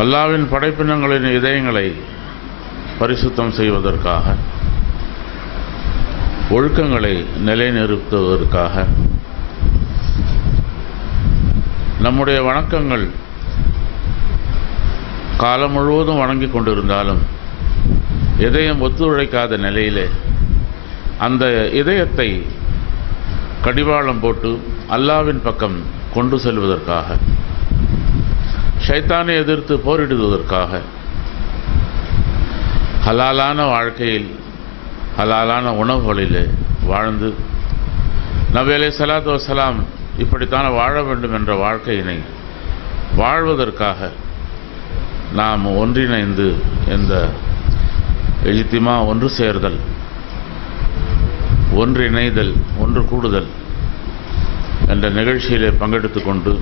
அல்லாவின் படைப்பினங்களின் இதயங்களை பரிசுத்தம் செய்வதற்காக ஒழுக்கங்களை நிலைநிறுத்துவதற்காக நம்முடைய வணக்கங்கள் காலம் முழுவதும் வணங்கி கொண்டிருந்தாலும் இதயம் ஒத்துழைக்காத நிலையிலே அந்த இதயத்தை கடிவாளம் போட்டு அல்லாவின் பக்கம் கொண்டு செல்வதற்காக ஷைத்தானை எதிர்த்து போரிடுவதற்காக. ஹலாலான வாழ்க்கையில் ஹலாலான உணவுகளிலே வாழ்ந்து நபி சலாத்து வசலாம் இப்படித்தான் வாழ வேண்டும் என்ற வாழ்க்கையினை வாழ்வதற்காக நாம் ஒன்றிணைந்து இந்த எழுத்திமா ஒன்று சேர்தல் ஒன்றிணைதல் ஒன்று கூடுதல் என்ற நிகழ்ச்சியிலே பங்கெடுத்து கொண்டு